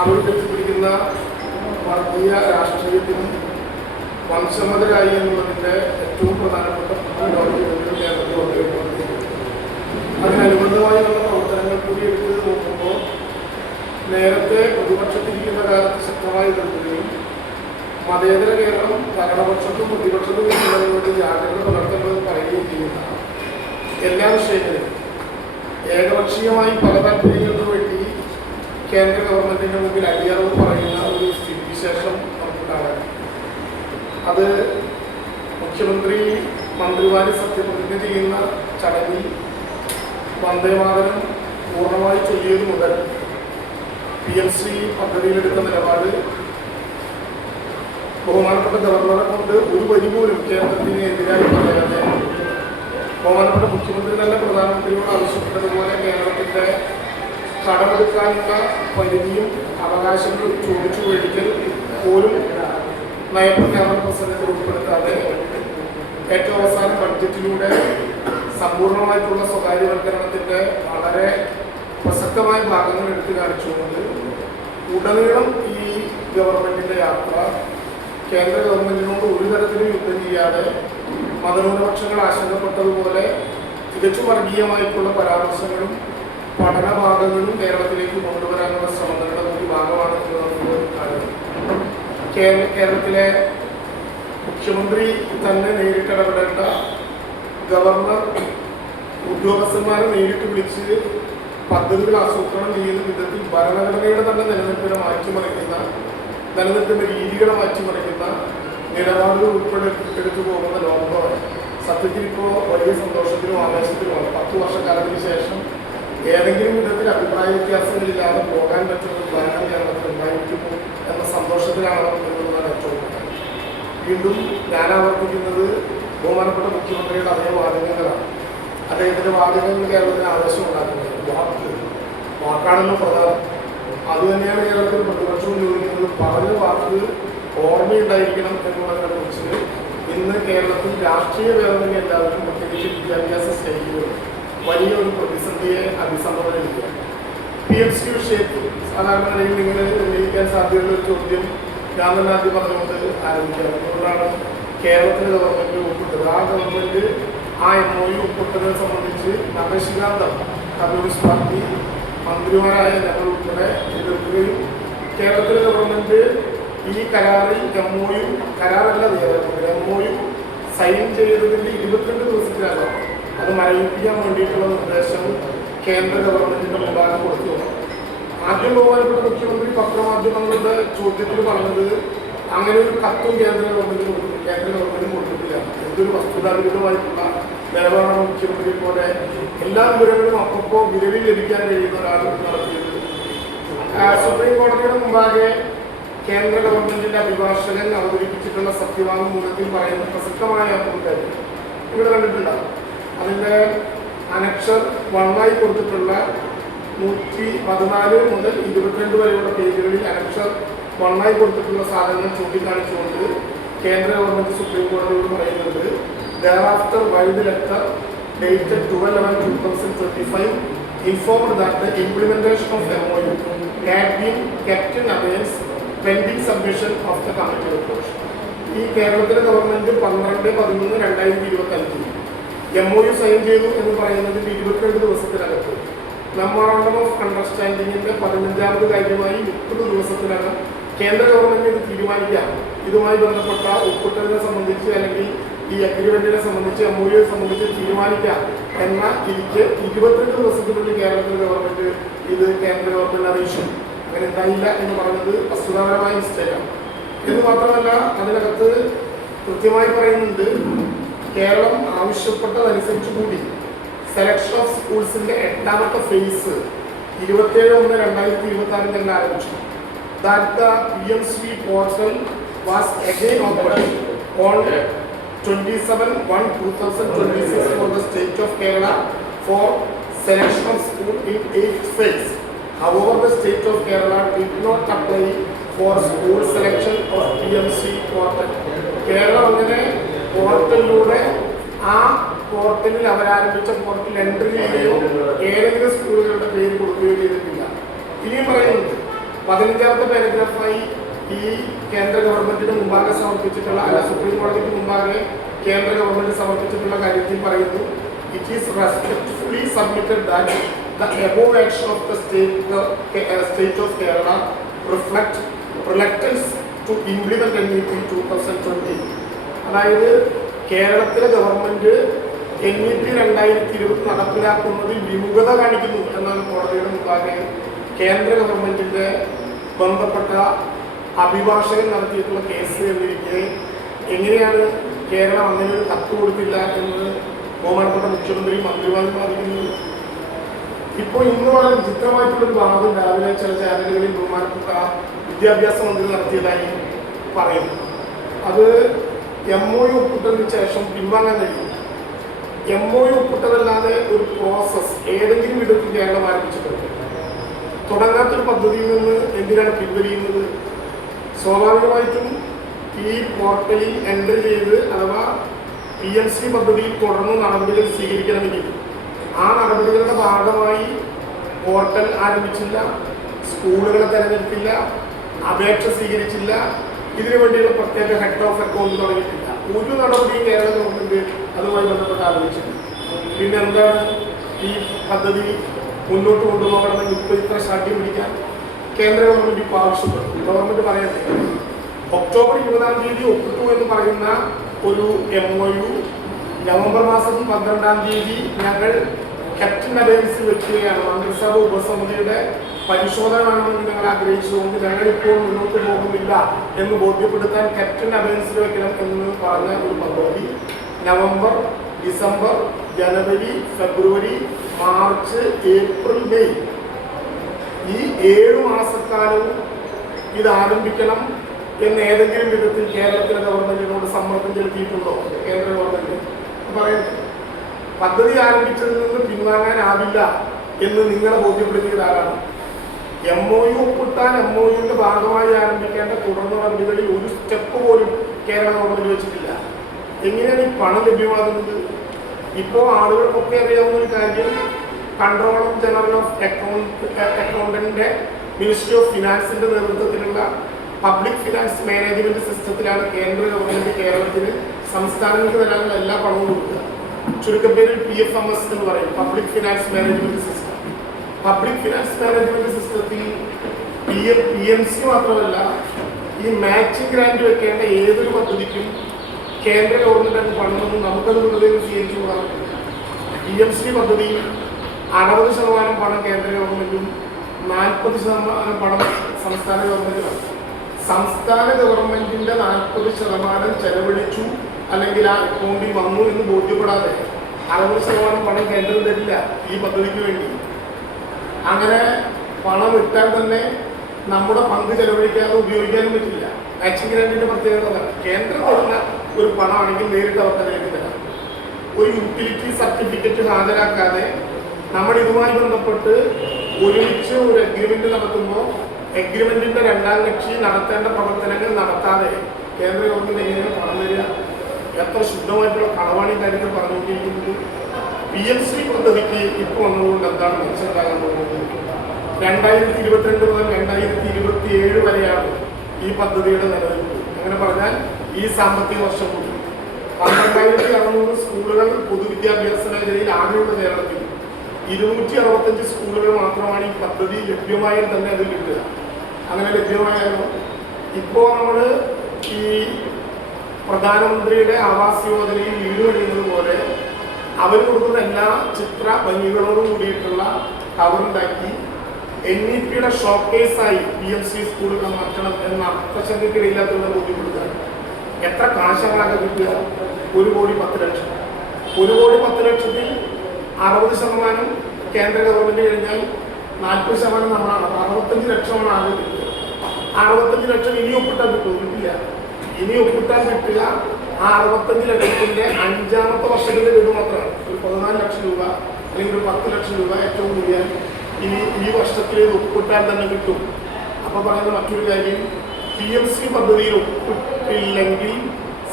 അവരുടെപ്പിടിക്കുന്ന വർഗീയ രാഷ്ട്രീയത്തിനും വംശമതരായി എന്നുള്ളതിൻ്റെ ഏറ്റവും പ്രധാനപ്പെട്ട ഡോക്യുമെന്റുകൾ കേരളത്തിൽ വന്നിട്ടുണ്ട്. അതിനനുബന്ധമായി ഉള്ള പ്രവർത്തനങ്ങൾ കൂടി എടുത്ത് നോക്കുമ്പോൾ നേരത്തെ പ്രതിപക്ഷത്തിരിക്കുന്ന കാലത്ത് ശക്തമായി എതിർക്കുകയും മതേതര കേരളം ഭരണപക്ഷത്തും പ്രതിപക്ഷത്തും ഇരിക്കുന്നതിനോട് ജാഗ്രത പുലർത്തേണ്ടത് പറയുകയും ചെയ്യുന്ന എല്ലാ വിഷയങ്ങളിലും ഏകപക്ഷീയമായി പല താല്പര്യങ്ങൾക്ക് വേണ്ടി കേന്ദ്ര ഗവൺമെന്റിന്റെ മുമ്പിൽ അടിയറവ് പറയുന്ന ഒരു സ്ഥിതിവിശേഷം നമുക്ക് കാണാം. അത് മുഖ്യമന്ത്രി മന്ത്രിമാരെ സത്യപ്രതിജ്ഞ ചെയ്യുന്ന ചടങ്ങിൽ വന്ദേമാതരം പൂർണ്ണമായി ചൊല്ലിയത് മുതൽ PMC പദ്ധതിയിലെടുത്ത നിലപാട് ബഹുമാനപ്പെട്ട ഗവർണറെ കൊണ്ട് ഒരു വരി പോലും കേരളത്തിന് എതിരായി പറയാതെ ബഹുമാനപ്പെട്ട മുഖ്യമന്ത്രി തന്നെ പ്രധാനമന്ത്രിയോട് ആവശ്യപ്പെട്ടതുപോലെ കേരളത്തിന്റെ കടമെടുക്കാനുള്ള പരിധിയും അവകാശങ്ങളും ചോദിച്ചു മേടിക്കൽ പോലും നയപ്രഖ്യാപന പ്രസംഗത്തിൽ ഉൾപ്പെടുത്താതെ ഏറ്റവും അവസാന ബഡ്ജറ്റിലൂടെ സമ്പൂർണ്ണമായിട്ടുള്ള സ്വകാര്യവൽക്കരണത്തിന്റെ വളരെ പ്രസക്തമായ ഭാഗങ്ങൾ എടുത്തു കാണിച്ചുകൊണ്ട് ഉടനീളം ഈ ഗവൺമെന്റിന്റെ യാത്ര കേന്ദ്ര ഗവൺമെന്റിനോട് ഒരു തരത്തിലും യുദ്ധം ചെയ്യാതെ മതന്യൂനപക്ഷങ്ങൾ ആശങ്കപ്പെട്ടതുപോലെ തികച്ചും വർഗീയമായിട്ടുള്ള പരാമർശങ്ങളും പഠനഭാഗങ്ങളും കേരളത്തിലേക്ക് കൊണ്ടുവരാനുള്ള ശ്രമങ്ങളുടെ ഒരു ഭാഗമാണ് എന്ന് കാണുന്നത്. കേരളത്തിലെ മുഖ്യമന്ത്രി തന്നെ നേരിട്ടിടപെടേണ്ട ഗവർണർ ഉദ്യോഗസ്ഥന്മാരെ നേരിട്ട് വിളിച്ച് പദ്ധതികൾ ആസൂത്രണം ചെയ്യുന്ന വിധത്തിൽ ഭരണഘടനയുടെ തന്നെ നിലനിൽപ്പിനെ മാറ്റിമറിക്കുന്ന നിലനിൽക്കുന്ന രീതികളെ മാറ്റിമറിക്കുന്ന നിലപാടുകൾ ഉൾപ്പെടെ എടുത്തു പോകുന്ന ലോക്ഡൗൺ സത്യത്തിൽ ഇപ്പോൾ വലിയ സന്തോഷത്തിലും ആവേശത്തിലുമാണ്. 10 വർഷക്കാലത്തിന് ശേഷം ഏതെങ്കിലും വിധത്തിൽ അഭിപ്രായ വ്യത്യാസങ്ങളില്ലാതെ പോകാൻ പറ്റുന്ന ഒരു ഭരണം കേരളത്തിൽ ഉണ്ടായിരിക്കുന്നു എന്ന സന്തോഷത്തിലാണ് എന്നുള്ളതാണ് ഏറ്റവും പ്രധാനം. വീണ്ടും ഞാൻ ആവർത്തിക്കുന്നത് ബഹുമാനപ്പെട്ട മുഖ്യമന്ത്രിയുടെ അതേ വാചകങ്ങളാണ്. അദ്ദേഹത്തിൻ്റെ വാചകങ്ങൾ കേരളത്തിന് ആവേശം ഉണ്ടാക്കുന്നത് വാക്കാണല്ലോ പ്രധാനം. അതുതന്നെയാണ് കേരളത്തിൽ പ്രതിപക്ഷവും ചോദിക്കുന്നത്. പറഞ്ഞ വാക്ക് ഓർമ്മയുണ്ടായിരിക്കണം എന്നുള്ളതിനെ കുറിച്ച് ഇന്ന് കേരളത്തിൽ രാഷ്ട്രീയ വേദന എല്ലാവരും പ്രത്യേകിച്ച് വിദ്യാഭ്യാസ ശൈലികൾ വലിയൊരു പ്രതിസന്ധിയെ അഭിസംബോധന ചെയ്യുക. PMC വിഷയത്തിൽ സാധാരണ നിലയിൽ നിങ്ങൾ ഉന്നയിക്കാൻ സാധ്യതയുള്ള ഒരു ചോദ്യം ഞാൻ തന്നെ ആദ്യം പറഞ്ഞുകൊണ്ട് ആരംഭിക്കാം. അതുകൊണ്ടാണ് കേരളത്തിലെ ഗവൺമെന്റ് ഒപ്പിട്ടത്. ആ ഗവൺമെന്റ് ആ MOU ഒപ്പിട്ടതിനെ സംബന്ധിച്ച് നവശികാന്തം കമ്മ്യൂണിസ്റ്റ് പാർട്ടി മന്ത്രിമാരായ ഞങ്ങൾ ഉൾപ്പെടെ എതിർക്കുകയും കേരളത്തിലെ ഗവൺമെന്റ് ഈ കരാറിൽ കരാറല്ല MOU സൈൻ ചെയ്തതിൻ്റെ 22 ദിവസത്തിനകം അത് മരവിപ്പിക്കാൻ വേണ്ടിയിട്ടുള്ള നിർദ്ദേശം കേന്ദ്ര ഗവൺമെന്റിന്റെ മുമ്പാകെ കൊടുത്തു. ആദ്യം ബഹുമാനപ്പെട്ട മുഖ്യമന്ത്രി പത്രമാധ്യമങ്ങളുടെ ചോദ്യത്തിൽ പറഞ്ഞത് അങ്ങനെ ഒരു കത്തും കേന്ദ്ര ഗവൺമെന്റ് കൊടുത്തിട്ടില്ല. എന്തൊരു വസ്തുതാവിരുദ്ധമായിട്ടുള്ള നിലപാടാണ് മുഖ്യമന്ത്രി പോലെ എല്ലാ വിവരങ്ങളും അപ്പോൾ വിരവിൽ ലഭിക്കാൻ കഴിയുന്ന ഒരാൾ നടത്തിയത്. സുപ്രീം കോടതിയുടെ മുമ്പാകെ കേന്ദ്ര ഗവൺമെന്റിന്റെ അഭിഭാഷകൻ അവതരിപ്പിച്ചിട്ടുള്ള സത്യവാങ്മൂലത്തിൽ പറയുന്ന പ്രസക്തമായ ഒരു കാര്യം ഇവിടെ കണ്ടിട്ടുണ്ടാകും. അതിൻ്റെ അനക്ഷർ 1 കൊടുത്തിട്ടുള്ള 114 മുതൽ 22 വരെയുള്ള പേജുകളിൽ അനക്ഷർ 1 കൊടുത്തിട്ടുള്ള സാധനങ്ങൾ ചൂണ്ടിക്കാണിച്ചുകൊണ്ട് കേന്ദ്ര ഗവൺമെന്റ് സുപ്രീം കോടതിയോട് പറയുന്നത് thereafter by the letter dated 12/11/2025 informed that the implementation of the MOU had been kept in abeyance pending submission of the committee report. ഈ കേരളത്തിലെ ഗവൺമെന്റ് 12/11/2025 MOU സൈൻ ചെയ്തു എന്ന് പറയുന്നതിന്റെ 22 ദിവസത്തിനകത്ത് മെമ്മോറാണ്ടം ഓഫ് അണ്ടർസ്റ്റാൻഡിങ്ങിന്റെ 15ാമത് കാര്യമായി 30 ദിവസത്തിനകം കേന്ദ്ര ഗവൺമെന്റ് ഇത് തീരുമാനിക്കാം. ഇതുമായി ബന്ധപ്പെട്ട ഒപ്പിട്ടതിനെ സംബന്ധിച്ച് അല്ലെങ്കിൽ ഈ അഗ്രിമെന്റിനെ സംബന്ധിച്ച് MOU സംബന്ധിച്ച് തീരുമാനിക്കാം എന്ന ഇരിക്ക് 22 ദിവസത്തിനുള്ളിൽ കേരളത്തിലെ ഗവൺമെന്റ് ഇത് കേന്ദ്ര ഗവൺമെന്റ് അറിയിച്ചു. അങ്ങനെ ഉണ്ടായില്ല എന്ന് പറയുന്നത് വസ്തുതാപരമായ മിസ്റ്റേക്കാണ്. എന്ന് മാത്രമല്ല അതിനകത്ത് കൃത്യമായി പറയുന്നുണ്ട് കേരളം ആവശ്യപ്പെട്ടതനുസരിച്ച് കൂടി സെലക്ഷൻ ഓഫ് സ്കൂൾസിന്റെ 8ാമത്തെ ഫേസ് 27/1/2026 തന്നെ ആരംഭിച്ചു. That the PMC portal was again opened on 27/1/2026 for the state of Kerala for selection of school in 8th phase. However, the state of Kerala did not apply for school selection of PMC portal. Kerala അങ്ങനെ പോർട്ടലിലൂടെ ആ പോർട്ടലിൽ അവരാരംഭിച്ച portal entry ചെയ്യുകയോ ഏതെങ്കിലും സ്കൂളുകളുടെ പേര് കൊടുക്കുകയോ ചെയ്തിട്ടില്ല. ഇനിയും പറയുന്നുണ്ട് 15ാമത്തെ പാരഗ്രാഫായി ഈ കേന്ദ്ര ഗവൺമെന്റിന് മുമ്പാകെ സമർപ്പിച്ചിട്ടുള്ള അല്ല സുപ്രീം കോടതിക്ക് മുമ്പാകെ കേന്ദ്ര ഗവൺമെന്റ് സമർപ്പിച്ചിട്ടുള്ള കാര്യത്തിൽ പറയുന്നു, it is respectfully submitted that the above action of the state of Kerala reflect reluctance to implement NEP 2020. അതായത് കേരളത്തിലെ ഗവൺമെന്റ് NEP 2020 നടപ്പിലാക്കുന്നതിൽ വിമുഖത കാണിക്കുന്നു എന്നാണ് കോടതിയുടെ മുമ്പാകെ കേന്ദ്ര ഗവൺമെന്റിന്റെ ബന്ധപ്പെട്ട അഭിഭാഷകൻ നടത്തിയിട്ടുള്ള കേസ് എന്നിരിക്കെ എങ്ങനെയാണ് കേരളം അങ്ങനെ ഒരു കത്ത് കൊടുത്തില്ല എന്ന് ബഹുമാനപ്പെട്ട മുഖ്യമന്ത്രി മന്ത്രിമാരും വാദിക്കുന്നത്. ഇപ്പോൾ ഇന്ന് വളരെ വിചിത്രമായിട്ടുള്ളൊരു ഭാഗം രാവിലെ ചില ചാനലുകളിൽ ബഹുമാനപ്പെട്ട വിദ്യാഭ്യാസ മന്ത്രി നടത്തിയതായി പറയുന്നു. അത് MOU ഒപ്പിട്ടതിന് ശേഷം പിൻവാങ്ങാൻ കഴിയും. MOU ഒപ്പിട്ടതല്ലാതെ ഒരു പ്രോസസ് ഏതെങ്കിലും വിധത്തിൽ കേരളം ആരംഭിച്ചിട്ടുണ്ട്. തുടങ്ങാത്തൊരു പദ്ധതിയിൽ നിന്ന് എന്തിനാണ് പിൻവലിയുന്നത്? സ്വാഭാവികമായിട്ടും ഈ പോർട്ടലിൽ എൻ്റർ ചെയ്ത് അഥവാ PMC പദ്ധതിയിൽ തുടർന്ന് നടപടികൾ സ്വീകരിക്കണമെങ്കിൽ ആ നടപടികളുടെ ഭാഗമായി പോർട്ടൽ ആരംഭിച്ചില്ല, സ്കൂളുകളെ തെരഞ്ഞെടുത്തില്ല, അപേക്ഷ സ്വീകരിച്ചില്ല, ഇതിനു വേണ്ടിയുള്ള പ്രത്യേക ഹെഡ് ഓഫ് അക്കൗണ്ട് തുടങ്ങിയിട്ടില്ല. ഒരു നടപടിയും കേരള ഗവൺമെന്റ് അതുമായി ബന്ധപ്പെട്ട് ആലോചിച്ചില്ല. പിന്നെ എന്താണ് ഈ പദ്ധതി മുന്നോട്ട് കൊണ്ടുപോകണമെന്ന് ഇപ്പോൾ ഇത്ര ശാഠ്യം പിടിക്കാൻ കേന്ദ്ര ഗവൺമെന്റ് ഇപ്പോൾ ആവശ്യപ്പെട്ടു? ഗവൺമെന്റ് പറയട്ടെ, ഒക്ടോബർ 20-ാം തീയതി ഒപ്പിട്ടു എന്ന് പറയുന്ന ഒരു MOU നവംബർ മാസം 12-ാം തീയതി ഞങ്ങൾ ക്യാപ്റ്റൻ അബേൻസ് വെക്കുകയാണ്. മന്ത്രിസഭ ഉപസമിതിയുടെ പരിശോധന വേണമെന്ന് ഞങ്ങൾ ആഗ്രഹിച്ചുകൊണ്ട് ഞങ്ങളിപ്പോൾ മുന്നോട്ട് പോകുന്നില്ല എന്ന് ബോധ്യപ്പെടുത്താൻ ക്യാപ്റ്റൻ അബേൻസിൽ വെക്കണം എന്ന് പറഞ്ഞ ഒരു പദ്ധതി നവംബർ, ഡിസംബർ, ജനുവരി, ഫെബ്രുവരി, മാർച്ച്, ഏപ്രിൽ, മെയ് ഈ 7 മാസക്കാലവും ഇത് ആരംഭിക്കണം എന്ന് ഏതെങ്കിലും വിധത്തിൽ കേരളത്തിലെ ഗവൺമെന്റിനോട് സമ്മർദ്ദം ചെലുത്തിയിട്ടുണ്ടോ കേന്ദ്ര ഗവൺമെന്റ്? പറയുന്നത് പദ്ധതി ആരംഭിച്ചതിൽ നിന്ന് പിൻവാങ്ങാനാവില്ല എന്ന് നിങ്ങളെ ബോധ്യപ്പെടുത്തിയത് ആരാണ്? MOU ഒപ്പിട്ടാൻ MOUവിന്റെ ഭാഗമായി ആരംഭിക്കേണ്ട തുടർ നടപടികളിൽ ഒരു സ്റ്റെപ്പ് പോലും കേരള ഗവൺമെന്റ് വെച്ചിട്ടില്ല. എങ്ങനെയാണ് ഈ പണം ലഭ്യമാകുന്നത്? ഇപ്പോൾ ആളുകൾക്കൊക്കെ അറിയാവുന്ന ഒരു കാര്യം, കൺട്രോളർ ജനറൽ ഓഫ് അക്കൗണ്ടന്റിന്റെ മിനിസ്ട്രി ഓഫ് ഫിനാൻസിന്റെ നേതൃത്വത്തിലുള്ള പബ്ലിക് ഫിനാൻസ് മാനേജ്മെന്റ് സിസ്റ്റത്തിലാണ് കേന്ദ്ര ഗവൺമെന്റ് കേരളത്തിന് സംസ്ഥാനങ്ങൾക്ക് തരാനുള്ള എല്ലാ പണവും കൊടുക്കുക. ചുരുക്കപ്പേരിൽ PFMS എന്ന് പറയും, public finance management system. Public finance management സിസ്റ്റത്തിൽ PMC മാത്രമല്ല, ഈ മാച്ചിങ് ഗ്രാന്റ് വെക്കേണ്ട ഏതൊരു പദ്ധതിക്കും കേന്ദ്ര ഗവൺമെന്റ് പണമെന്നും നമുക്കത് വെറുതെ സ്വീകരിച്ചു പോകാൻ. PMC പദ്ധതിയിൽ 60% പണം കേന്ദ്ര ഗവൺമെന്റും 40% പണം സംസ്ഥാന ഗവൺമെന്റുമാണ്. സംസ്ഥാന ഗവൺമെന്റിന്റെ 40% ചെലവഴിച്ചു അല്ലെങ്കിൽ ആ അക്കൗണ്ടിൽ വന്നു എന്ന് ബോധ്യപ്പെടാതെ 60% പണം കേന്ദ്രം തരില്ല ഈ പദ്ധതിക്ക് വേണ്ടി. അങ്ങനെ പണം ഇട്ടാൽ തന്നെ നമ്മുടെ പങ്ക് ചെലവഴിക്കാതെ ഉപയോഗിക്കാനും പറ്റില്ല. മാച്ചിങ് ഗ്രാന്റിന്റെ പ്രത്യേകത കേന്ദ്രം കൊടുക്കുന്ന ഒരു പണമാണെങ്കിൽ നേരിട്ട് അവർക്ക് അതിലേക്ക് തരാം. ഒരു യൂട്ടിലിറ്റി സർട്ടിഫിക്കറ്റ് ഹാജരാക്കാതെ നമ്മൾ ഇതുമായി ബന്ധപ്പെട്ട് ഒരുമിച്ച് ഒരു അഗ്രിമെന്റ് നടത്തുമ്പോൾ അഗ്രിമെന്റിന്റെ 2ാം കക്ഷി നടത്തേണ്ട പ്രവർത്തനങ്ങൾ നടത്താതെ കേന്ദ്ര ഗവൺമെന്റ് എങ്ങനെയാണ് പണം തരിക? എത്ര ശുദ്ധമായിട്ടുള്ള കളവാണ് ഈ കാര്യത്തിൽ പറഞ്ഞുകൊണ്ടിരിക്കുന്നത്. PMC പദ്ധതിക്ക് ഇപ്പോൾ വന്നതുകൊണ്ട് എന്താണ് മെച്ചമുണ്ടാകാൻ പോകുന്നത്? 2022 മുതൽ 2027 വരെയാണ് ഈ പദ്ധതിയുടെ നിലനിൽപ്പ്. അങ്ങനെ പറഞ്ഞാൽ ഈ സാമ്പത്തിക വർഷം കൂടി 12,600 സ്കൂളുകൾ പൊതുവിദ്യാഭ്യാസ മേഖലയിൽ ആകെയുള്ള കേരളത്തിൽ 265 സ്കൂളുകൾ മാത്രമാണ് ഈ പദ്ധതി ലഭ്യമായാൽ തന്നെ അത് കിട്ടുക. അങ്ങനെ ലഭ്യമായാലോ ഇപ്പോൾ നമ്മൾ ഈ പ്രധാനമന്ത്രിയുടെ ആവാസ് യോജനയിൽ വീട് കഴിയുന്നത് പോലെ അവർ കൊടുക്കുന്ന എല്ലാ ചിത്ര ഭംഗികളോടും കൂടിയിട്ടുള്ള കവറുണ്ടാക്കി NEPയുടെ ഷോക്കേസായി PMC സ്കൂളുകൾ മാറ്റണം എന്ന അർത്ഥശങ്കയ്ക്കിടയില്ലാത്തവരെ ബോധ്യപ്പെടുത്തുകയാണ്. എത്ര കാശങ്ങളൊക്കെ കിട്ടുക? 1,10,00,000. 1,10,00,000ത്തിൽ 60% കേന്ദ്ര ഗവൺമെന്റ് കഴിഞ്ഞാൽ 40% നമ്മളാണ്. 65 ലക്ഷമാണ് ആദ്യം കിട്ടുക. 65 ലക്ഷം ഇനി ഒപ്പിട്ടാൽ കിട്ടുമോ? കിട്ടില്ല. ഇനി ഒപ്പിട്ടാൽ കിട്ടുക ആ 65 ലക്ഷത്തിന്റെ 5ാമത്തെ വർഷത്തിന്റെ വീട് മാത്രമാണ്. ഒരു 14 ലക്ഷം രൂപ അല്ലെങ്കിൽ ഒരു 10 ലക്ഷം രൂപ ഏറ്റവും കൂടിയാൽ ഈ വർഷത്തിൽ ഒപ്പിട്ടാൽ തന്നെ കിട്ടും. അപ്പോൾ പറയുന്ന മറ്റൊരു കാര്യം, PMC പദ്ധതിയിൽ ഒപ്പിട്ടില്ലെങ്കിൽ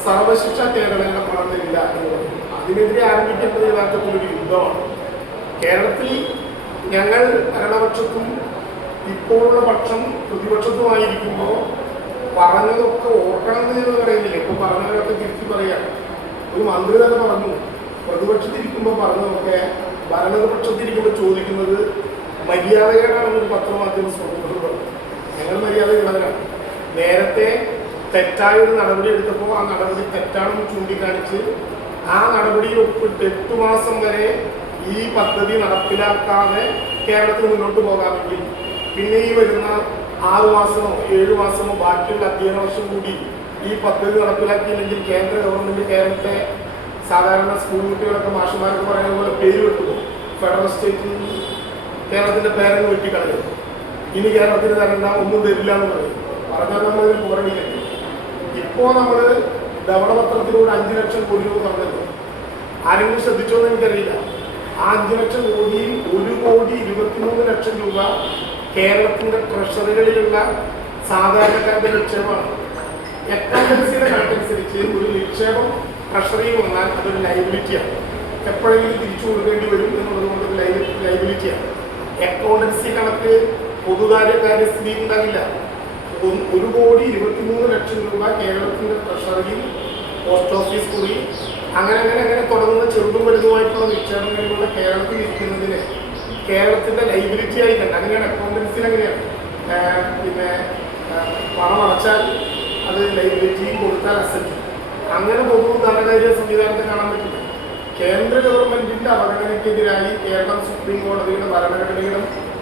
സർവശിക്ഷ കേരളയുടെ പണം തരില്ല എന്ന് പറയും. അതിനെതിരെ ആരംഭിക്കേണ്ടത് യഥാർത്ഥത്തിലൊരു യുദ്ധമാണ്. കേരളത്തിൽ ഞങ്ങൾ ഭരണപക്ഷത്തും ഇപ്പോൾ ഇപ്പോഴുള്ള പക്ഷം പ്രതിപക്ഷത്തുമായിരിക്കുമ്പോൾ പറഞ്ഞതൊക്കെ ഓർക്കണമെന്ന് എന്ന് പറയുന്നില്ല. ഇപ്പൊ പറഞ്ഞവരൊക്കെ തിരിച്ചു പറയാം. ഒരു മന്ത്രി തന്നെ പറഞ്ഞു, പ്രതിപക്ഷത്തിരിക്കുമ്പോൾ പറഞ്ഞതൊക്കെ ഭരണപക്ഷത്തിരിക്കുമ്പോൾ ചോദിക്കുന്നത് മര്യാദകേടാണെന്നൊരു പത്രമാധ്യമ സുഹൃത്തുക്കൾ പറഞ്ഞു. ഞങ്ങൾ മര്യാദയുള്ളവരാണ്. നേരത്തെ തെറ്റായ ഒരു നടപടി എടുത്തപ്പോൾ ആ നടപടി തെറ്റാണെന്ന് ചൂണ്ടിക്കാണിച്ച് ആ നടപടിയിൽ ഒപ്പിട്ട് 8 മാസം വരെ ഈ പദ്ധതി നടപ്പിലാക്കാതെ കേരളത്തിന് മുന്നോട്ട് പോകാമെങ്കിൽ പിന്നെ ഈ വരുന്ന 6 മാസമോ 7 മാസമോ ബാക്കിയുള്ള അധ്യയന വർഷം കൂടി ഈ പദ്ധതി നടപ്പിലാക്കിയില്ലെങ്കിൽ കേന്ദ്ര ഗവൺമെന്റ് കേരളത്തെ സാധാരണ സ്കൂൾ കുട്ടികളൊക്കെ മാഷന്മാരൊക്കെ പറയുന്ന പോലെ പേര് വെട്ടുന്നു. ഫെഡറൽ സ്റ്റേറ്റിൽ കേരളത്തിന്റെ പേരങ്ങ് വെട്ടിക്കളയും. ഇനി കേരളത്തിന് തരണ്ട, ഒന്നും തരില്ല എന്ന് പറയും. പറഞ്ഞാൽ നമ്മൾ പോരടിക്കട്ടെ. ഇപ്പോൾ നമ്മൾ ധവളപത്രത്തിലൂടെ 5 ലക്ഷം കോടി രൂപ പറഞ്ഞത് ആരെങ്കിലും ശ്രദ്ധിച്ചോ എന്ന് എനിക്കറിയില്ല. ആ 5 ലക്ഷം കോടിയിൽ 1,23,00,000 രൂപ കേരളത്തിന്റെ ട്രഷറികളിലുള്ള സാധാരണക്കാരുടെ നിക്ഷേപമാണ്. അക്കൗണ്ടൻസിയുടെ കണക്കനുസരിച്ച് ഒരു നിക്ഷേപം ട്രഷറിയിൽ വന്നാൽ അതൊരു ലൈബിലിറ്റിയാണ്. എപ്പോഴെങ്കിലും തിരിച്ചു കൊടുക്കേണ്ടി വരും എന്നുള്ളത് കൊണ്ട് ലൈബിലിറ്റിയാണ്. അക്കൗണ്ടൻസി കണക്ക് പൊതുകാര്യസ്ഥിതി ഉണ്ടാകില്ല. 1,23,00,000 രൂപ കേരളത്തിന്റെ ട്രഷറിയിൽ പോസ്റ്റ് ഓഫീസ് കുറി അങ്ങനെ തുടങ്ങുന്ന ചെറുതും വലുതുമായിട്ടുള്ള നിക്ഷേപങ്ങളിലൂടെ കേരളത്തിൽ ഇരിക്കുന്നതിന് കേരളത്തിന്റെ ലൈബിലിറ്റി ആയി കണ്ട. അങ്ങനെയാണ് അക്കൗണ്ടൻസിൽ അങ്ങനെയാണ്. പിന്നെ പണം അടച്ചാൽ അത് ലൈബിലിറ്റിയും കൊടുത്താൽ അസറ്റ്. അങ്ങനെ പൊതു ധനകാര്യ സംവിധാനത്തെ കാണാൻ പറ്റില്ല. കേന്ദ്ര ഗവൺമെന്റിന്റെ അവഗണനയ്ക്കെതിരായി കേരളം സുപ്രീം കോടതിയുടെ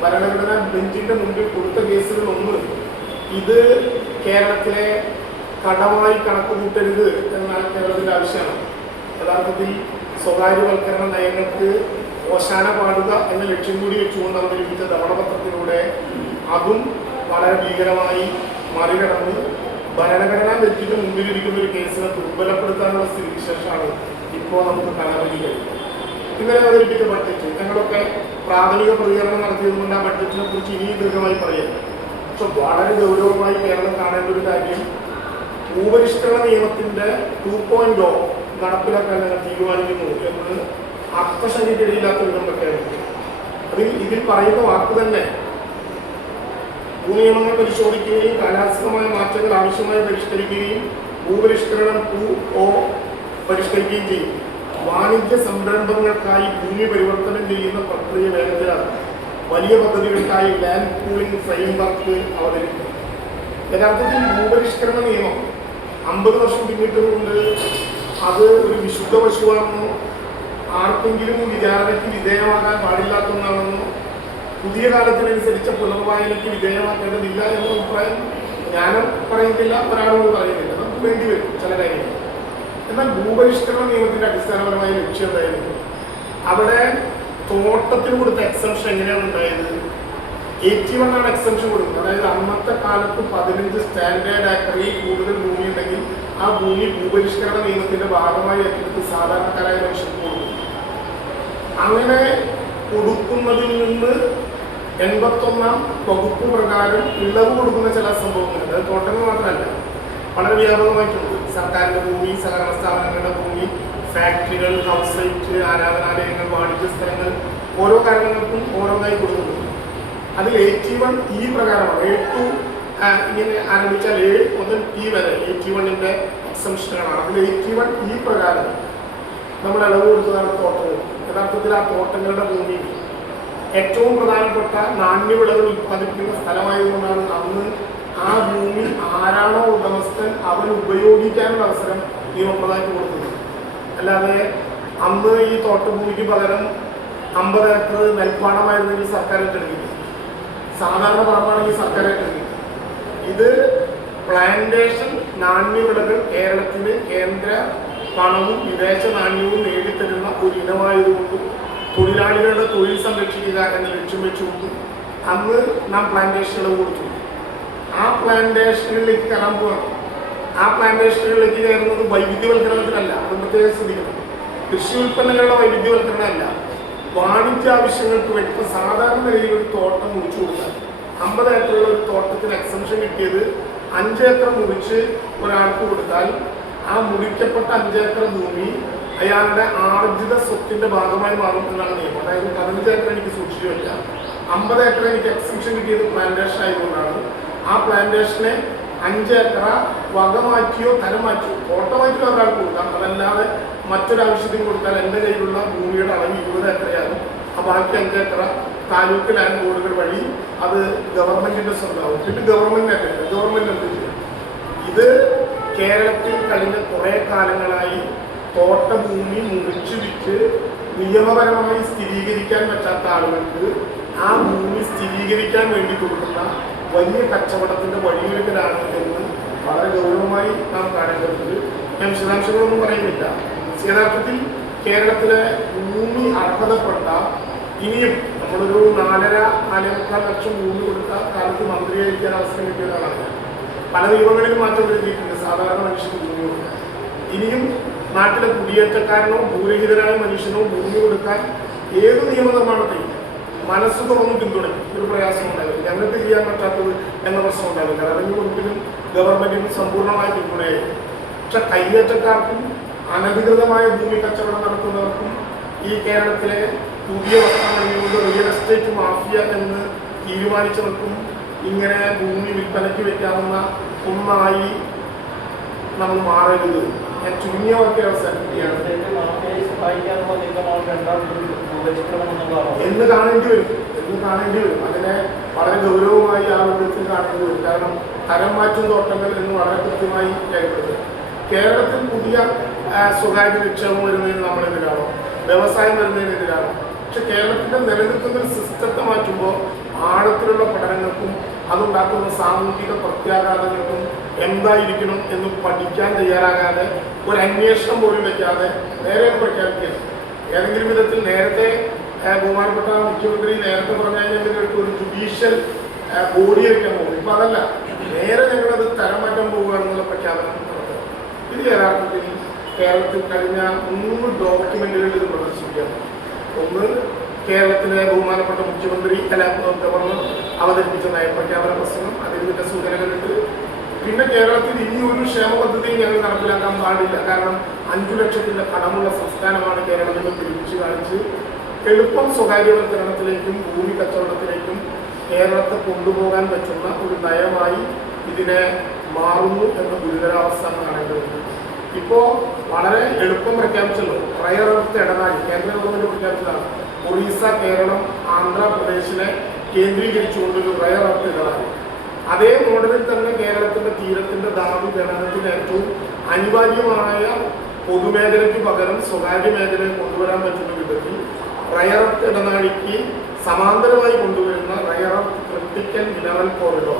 ഭരണഘടനാ ബെഞ്ചിന്റെ മുമ്പിൽ കൊടുത്ത കേസുകളൊന്നും ഇത് കേരളത്തിലെ കടമായി കണക്ക് കൂട്ടരുത് എന്നാണ് കേരളത്തിന്റെ ആവശ്യമാണ്. യഥാർത്ഥത്തിൽ സ്വകാര്യവൽക്കരണ നയങ്ങൾക്ക് ഓശാന പാടുക എന്ന ലക്ഷ്യം കൂടി വെച്ചുകൊണ്ട് അവതരിപ്പിച്ച ധവളപത്രത്തിലൂടെ അതും വളരെ ഭീകരമായി മറികടന്ന് ഭരണഘടനാ ബെഞ്ചിന്റെ മുമ്പിലിരിക്കുന്ന ഒരു കേസിനെ ദുർബലപ്പെടുത്താനുള്ള സ്ഥിതിവിശേഷമാണ് ഇപ്പോൾ നമുക്ക് കാണാൻ കഴിയും. ഇന്നലെ അവതരിപ്പിച്ച ബഡ്ജറ്റ് ഞങ്ങളൊക്കെ പ്രാഥമിക പ്രതികരണം നടത്തിയതുകൊണ്ട് ആ ബഡ്ജറ്റിനെ കുറിച്ച് ഇനിയും ദീർഘമായി പറയാം. പക്ഷെ വളരെ ഗൗരവമായി കേരളം കാണേണ്ട ഒരു കാര്യം, ഭൂപരിഷ്കരണ നിയമത്തിന്റെ 2.0 നടപ്പിലാക്കാൻ ഞങ്ങൾ തീരുമാനിക്കുന്നു എന്ന് അർത്ഥശങ്കയ്ക്കിടയില്ലാത്ത വിധം പ്രഖ്യാപിച്ചു. ഇതിൽ പറയുന്ന വാക്ക് തന്നെ ഭൂനിയമങ്ങൾ പരിശോധിക്കുകയും കാലാവസ്ഥമായ മാറ്റങ്ങൾ ആവശ്യമായി പരിഷ്കരിക്കുകയും ഭൂപരിഷ്കരണം 2.0 പരിഷ്കരിക്കുകയും ചെയ്യും. വാണിജ്യ സംരംഭങ്ങൾക്കായി ഭൂമി പരിവർത്തനം ചെയ്യുന്ന പ്രക്രിയ വേഗത്തിലാക്കും. വലിയ പദ്ധതികൾക്കായി ലാൻഡ് പൂളിംഗ് ഫ്രെയിംവർക്ക് അവതരിപ്പിക്കും. യഥാർത്ഥത്തിൽ ഭൂപരിഷ്കരണ നിയമം 50 വർഷം പിന്നിട്ടതുകൊണ്ട് അത് ഒരു വിശുദ്ധ പശുവാണെന്നോ ആർക്കെങ്കിലും വിചാരണയ്ക്ക് വിധേയമാകാൻ പാടില്ലാത്ത ഒന്നാണെന്നോ പുതിയ കാലത്തിനനുസരിച്ച പുനർവായനയ്ക്ക് വിധേയമാക്കേണ്ടതില്ല എന്ന അഭിപ്രായം ഞാനും പറയുന്നില്ല, ഒരാളോട് പറയുന്നില്ല. നമുക്ക് വേണ്ടി വരും ചില കാര്യങ്ങൾ. എന്നാൽ ഭൂപരിഷ്കരണ നിയമത്തിന്റെ അടിസ്ഥാനപരമായ ലക്ഷ്യം എന്തായിരുന്നു? അവിടെ തോട്ടത്തിന് കൊടുത്ത എക്സംഷൻ എങ്ങനെയാണ് ഉണ്ടായത്? 81 ആണ് എക്സംഷൻ കൊടുക്കുന്നത്. അതായത് അന്നത്തെ കാലത്ത് 15 സ്റ്റാൻഡേർഡ് ഏക്കറിൽ കൂടുതൽ ഭൂമി ഉണ്ടെങ്കിൽ ആ ഭൂമി ഭൂപരിഷ്കരണ നിയമത്തിന്റെ ഭാഗമായി ഏറ്റെടുത്ത് സാധാരണക്കാരായ മനുഷ്യർക്ക് കൊടുക്കും. അങ്ങനെ കൊടുക്കുന്നതിൽ നിന്ന് 81-ാം വകുപ്പ് പ്രകാരം ഇളവ് കൊടുക്കുന്ന ചില സംഭവങ്ങളുണ്ട്. അത് തോട്ടങ്ങൾ മാത്രമല്ല, വളരെ വ്യാപകമായിട്ടുണ്ട്. സർക്കാരിന്റെ ഭൂമി, സഹകരണ സ്ഥാപനങ്ങളുടെ ഭൂമി, ഫാക്ടറികൾ, ഹൗസ് സൈറ്റ്, ആരാധനാലയങ്ങൾ, വാണിജ്യ സ്ഥലങ്ങൾ, ഓരോ കാര്യങ്ങൾക്കും ഓരോന്നായി കൊടുക്കുന്നുണ്ട്. അതിൽ 81E പ്രകാരമാണ്. ഇങ്ങനെ ആരംഭിച്ചാൽ 7 മുതൽ T വരെ 81ന്റെ എക്സംഷനുകളാണ്. അതിൽ 81E പ്രകാരം നമ്മൾ ഇളവ് കൊടുത്തതാണ് തോട്ടങ്ങൾ. യഥാർത്ഥത്തിൽ ആ തോട്ടങ്ങളുടെ ഭൂമി ഏറ്റവും പ്രധാനപ്പെട്ട നാണ്യവിളകൾ ഉത്പാദിപ്പിക്കുന്ന സ്ഥലമായതുകൊണ്ടാണ് അന്ന് ആ ഭൂമി ആരാണോ ഉടമസ്ഥൻ അവൻ ഉപയോഗിക്കാനുള്ള അവസരം നിയമപ്രധാനത്തിൽ കൊടുക്കുന്നത്. അല്ലാതെ അന്ന് ഈ തോട്ടഭൂമിക്ക് പകരം 50 ഏക്കർ നെൽപ്പാടമായിരുന്നെങ്കിൽ സർക്കാർ ഏറ്റെടുക്കില്ല. സാധാരണ പറമ്പാണെങ്കിൽ സർക്കാർ ഏറ്റെടുക്കില്ല. ഇത് പ്ലാന്റേഷൻ നാണ്യവിളകൾ കേരളത്തിന് കേന്ദ്ര പണവും വിദേശ നാണ്യവും നേടിത്തരുന്ന ഒരു ഇനമായതുകൊണ്ടും തൊഴിലാളികളുടെ തൊഴിൽ സംരക്ഷിക്കുക എന്ന ലക്ഷ്യം വെച്ചുകൊണ്ടും അന്ന് നാം പ്ലാന്റേഷനുകൾ കൊടുത്തു. ആ പ്ലാന്റേഷനുകളിലേക്ക് കയറാൻ പോകണം. ആ പ്ലാന്റേഷനുകളിലേക്ക് കയറുന്നത് വൈവിധ്യവൽക്കരണത്തിനല്ല. അത് പ്രത്യേകം ശ്രദ്ധിക്കണം. കൃഷി ഉൽപ്പന്നങ്ങളുടെ വൈവിധ്യവൽക്കരണമല്ല, വാണിജ്യ ആവശ്യങ്ങൾക്ക് വേണ്ടി. ഇപ്പോൾ സാധാരണ നിലയിൽ ഒരു തോട്ടം മുറിച്ചു കൊടുത്താൽ 50 ഏക്കറുള്ള ഒരു തോട്ടത്തിന് എക്സംഷൻ കിട്ടിയത് 5 ഏക്കർ മുറിച്ച് ഒരാൾക്ക് കൊടുത്താൽ ആ മുറിക്കപ്പെട്ട 5 ഏക്കർ ഭൂമി അയാളുടെ ആർജിത സ്വത്തിന്റെ ഭാഗമായി മാറും എന്നാണ് നിയമം. അതായത് 15 ഏക്കർ എനിക്ക് സൂക്ഷിച്ചു വയ്ക്കാം, 50 ഏക്കർ എനിക്ക് എക്സിബിഷൻ കിട്ടിയത് പ്ലാന്റേഷൻ ആയതുകൊണ്ടാണ്. ആ പ്ലാന്റേഷനെ 5 ഏക്കർ വക മാറ്റിയോ തരം മാറ്റിയോ ഓട്ടോമാറ്റിക്കോ ഒരാൾക്ക് കൊടുക്കാം. അതല്ലാതെ മറ്റൊരാവശ്യത്തിന് കൊടുത്താൽ എൻ്റെ കയ്യിലുള്ള ഭൂമിയുടെ അളവ് 20 ഏക്കറയാകും. ആ ബാക്കി 5 ഏക്കർ താലൂക്ക് ലാൻഡ് ബോർഡുകൾ വഴി അത് ഗവൺമെന്റിന്റെ സ്വന്തമാവും. പിന്നെ ഗവൺമെന്റ് എന്ത് ചെയ്യും? ഇത് കേരളത്തിൽ കഴിഞ്ഞ കുറെ കാലങ്ങളായി തോട്ടഭൂമി മുറിച്ചു വിറ്റ് നിയമപരമായി സ്ഥിരീകരിക്കാൻ പറ്റാത്ത ആളുകൾക്ക് ആ ഭൂമി സ്ഥിരീകരിക്കാൻ വേണ്ടി കൊടുക്കുന്ന വലിയ കച്ചവടത്തിന്റെ വഴിയൊരുക്കലാണ് എന്ന് വളരെ ഗൗരവമായി നാം കാണേണ്ടതുണ്ട്. ഞാൻ വിശദാംശങ്ങളൊന്നും പറയുന്നില്ല. യഥാർത്ഥത്തിൽ കേരളത്തിലെ ഭൂമി അർഹതപ്പെട്ട ഇനിയും നമ്മളൊരു 4.5 ലക്ഷം ഭൂമി കൊടുത്ത കാലത്ത് മന്ത്രിയായിരിക്കാൻ അവസരം കിട്ടിയ ഒരാളാണ്. പല നിയമങ്ങളിലും മാറ്റം വരുത്തിയിട്ടുണ്ട്. സാധാരണ മനുഷ്യന് ഭൂമി കൊടുക്കാൻ ഇനിയും നാട്ടിലെ കുടിയേറ്റക്കാരനോ ഭൂരഹിതരായ മനുഷ്യനോ ഭൂമി കൊടുക്കാൻ ഏത് നിയമനിർമ്മാണത്തെയും മനസ്സ് തുറന്ന് പിന്തുണയ്ക്കും. ഒരു പ്രയാസം ഉണ്ടാവില്ല. ഞങ്ങൾക്ക് ചെയ്യാൻ പറ്റാത്തത് എന്ന പ്രശ്നം ഉണ്ടാവില്ല. റവന്യൂ വകുപ്പിനും ഗവൺമെന്റിനും സമ്പൂർണ്ണമായ പിന്തുണയായിരിക്കും. പക്ഷെ കയ്യേറ്റക്കാർക്കും അനധികൃതമായ ഭൂമി കച്ചവടം നടത്തുന്നവർക്കും ഈ കേരളത്തിലെ പുതിയ വസ്തുക്കളുടെ റിയൽ എസ്റ്റേറ്റ് മാഫിയ എന്ന് തീരുമാനിച്ചവർക്കും ഇങ്ങനെ ഭൂമി വിൽപ്പനയ്ക്ക് വെക്കാവുന്ന ഒന്നായി നമ്മൾ മാറരുത്. ഞാൻ ചുരുങ്ങിയവർക്ക് അവസാനിക്കുകയാണ് എന്ന് കാണേണ്ടി വരും. അതിനെ വളരെ ഗൗരവമായി ആളുകൾക്ക് കാണേണ്ടി വരും. കാരണം തരം മാറ്റും തോട്ടങ്ങൾ എന്ന് വളരെ കൃത്യമായി രേഖപ്പെടുത്തുക. കേരളത്തിൽ പുതിയ സ്വകാര്യ നിക്ഷേപം വരുന്നതിന് നമ്മളെതിരാണോ? വ്യവസായം വരുന്നതിനെതിരാണോ? പക്ഷെ കേരളത്തിന്റെ നിലനിൽക്കുന്ന ഒരു സിസ്റ്റത്തെ മാറ്റുമ്പോൾ ആഴത്തിലുള്ള പഠനങ്ങൾക്കും അതുണ്ടാക്കുന്ന സാമൂഹിക പ്രത്യാഘാതങ്ങൾക്കും എന്തായിരിക്കണം എന്ന് പഠിക്കാൻ തയ്യാറാകാതെ ഒരു അന്വേഷണം പോലും വയ്ക്കാതെ നേരെ പ്രഖ്യാപിക്കുക. ഏതെങ്കിലും വിധത്തിൽ നേരത്തെ ബഹുമാനപ്പെട്ട മുഖ്യമന്ത്രി നേരത്തെ പറഞ്ഞു കഴിഞ്ഞാൽ ഒരു ജുഡീഷ്യൽ ബോഡി വയ്ക്കാൻ പോകും. ഇപ്പൊ അതല്ല, നേരെ ഞങ്ങളത് തരം മാറ്റാൻ പോകുക എന്നുള്ള പ്രഖ്യാപനം നടത്തുക. ഇത് യഥാർത്ഥത്തിൽ കേരളത്തിൽ കഴിഞ്ഞ 3 ഡോക്യുമെന്റുകളിൽ ഇത് പ്രദർശിപ്പിക്കാം. ഒന്ന്, കേരളത്തിലെ ബഹുമാനപ്പെട്ട മുഖ്യമന്ത്രി ഗവർണർ അവതരിപ്പിച്ച നയപ്രഖ്യാപന പ്രസംഗം, അതിൽ ഇതിന്റെ സൂചനകളുണ്ട്. പിന്നെ കേരളത്തിൽ ഇനി ഒരു ക്ഷേമ പദ്ധതിയും ഞങ്ങൾ നടപ്പിലാക്കാൻ പാടില്ല. കാരണം 5 ലക്ഷത്തിന്റെ കടമുള്ള സംസ്ഥാനമാണ് കേരളം എന്ന് തിരിച്ചു കാണിച്ച് എളുപ്പം സ്വകാര്യവൽക്കരണത്തിലേക്കും ഭൂമി കച്ചവടത്തിലേക്കും കേരളത്തെ കൊണ്ടുപോകാൻ പറ്റുന്ന ഒരു നയമായി ഇതിനെ മാറുന്നു എന്ന ഗുരുതരാവസ്ഥ കാണേണ്ടതുണ്ട്. ഇപ്പോൾ വളരെ എളുപ്പം പ്രഖ്യാപിച്ചല്ലോ, റയർ എർത്ത് ഇടനാഴി കേന്ദ്ര ഗവൺമെന്റ് പ്രഖ്യാപിച്ചതാണ്. ഒറീസ, കേരളം, ആന്ധ്രാപ്രദേശിനെ കേന്ദ്രീകരിച്ചുകൊണ്ടൊരു റയർ എർത്ത് ഇടനാഴി. അതേ മോഡലിൽ തന്നെ കേരളത്തിന്റെ തീരത്തിന്റെ ധാതു ഖനനത്തിന് ഏറ്റവും അനിവാര്യമായ പൊതുമേഖലയ്ക്ക് പകരം സ്വകാര്യ മേഖലയെ കൊണ്ടുവരാൻ പറ്റുന്ന വിധത്തിൽ റയർ എർത്ത് ഇടനാഴിക്ക് സമാന്തരമായി കൊണ്ടുവരുന്ന rare earth critical mineral corridor